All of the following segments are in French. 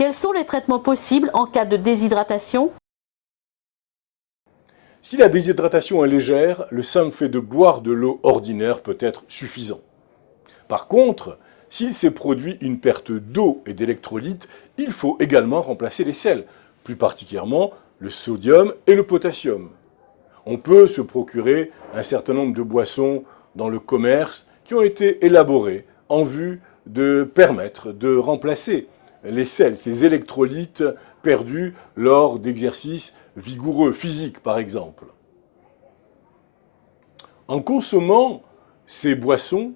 Quels sont les traitements possibles en cas de déshydratation? Si la déshydratation est légère, le simple fait de boire de l'eau ordinaire peut être suffisant. Par contre, s'il s'est produit une perte d'eau et d'électrolytes, il faut également remplacer les sels, plus particulièrement le sodium et le potassium. On peut se procurer un certain nombre de boissons dans le commerce qui ont été élaborées en vue de permettre de remplacer les sels, ces électrolytes perdus lors d'exercices vigoureux, physiques par exemple. En consommant ces boissons,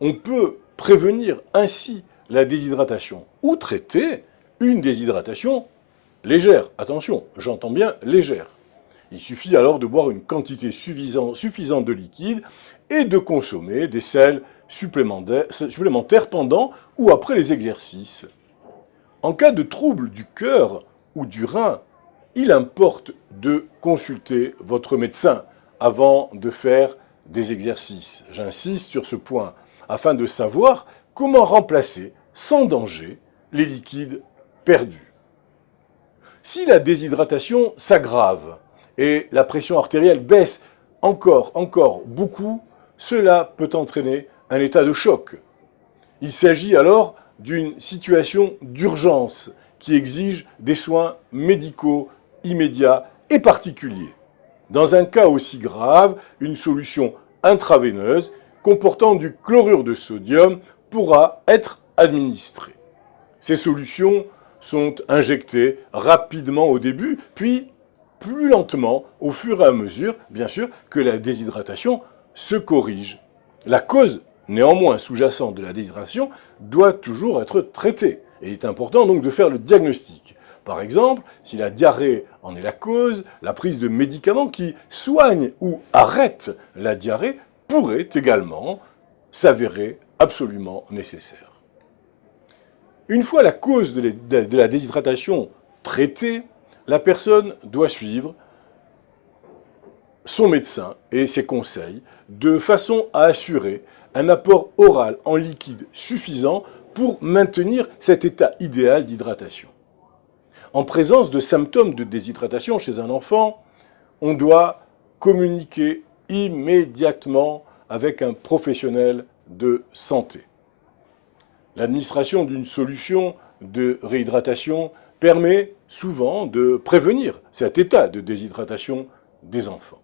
on peut prévenir ainsi la déshydratation ou traiter une déshydratation légère. Attention, j'entends bien légère. Il suffit alors de boire une quantité suffisante de liquide et de consommer des sels supplémentaires pendant ou après les exercices. En cas de trouble du cœur ou du rein, il importe de consulter votre médecin avant de faire des exercices. J'insiste sur ce point, afin de savoir comment remplacer sans danger les liquides perdus. Si la déshydratation s'aggrave et la pression artérielle baisse encore beaucoup, cela peut entraîner un état de choc. Il s'agit alors d'une situation d'urgence qui exige des soins médicaux immédiats et particuliers. Dans un cas aussi grave, une solution intraveineuse comportant du chlorure de sodium pourra être administrée. Ces solutions sont injectées rapidement au début, puis plus lentement au fur et à mesure, bien sûr, que la déshydratation se corrige. La cause, néanmoins, sous-jacente de la déshydratation doit toujours être traitée. Et il est important donc de faire le diagnostic. Par exemple, si la diarrhée en est la cause, la prise de médicaments qui soignent ou arrêtent la diarrhée pourrait également s'avérer absolument nécessaire. Une fois la cause de la déshydratation traitée, la personne doit suivre son médecin et ses conseils de façon à assurer un apport oral en liquide suffisant pour maintenir cet état idéal d'hydratation. En présence de symptômes de déshydratation chez un enfant, on doit communiquer immédiatement avec un professionnel de santé. L'administration d'une solution de réhydratation permet souvent de prévenir cet état de déshydratation des enfants.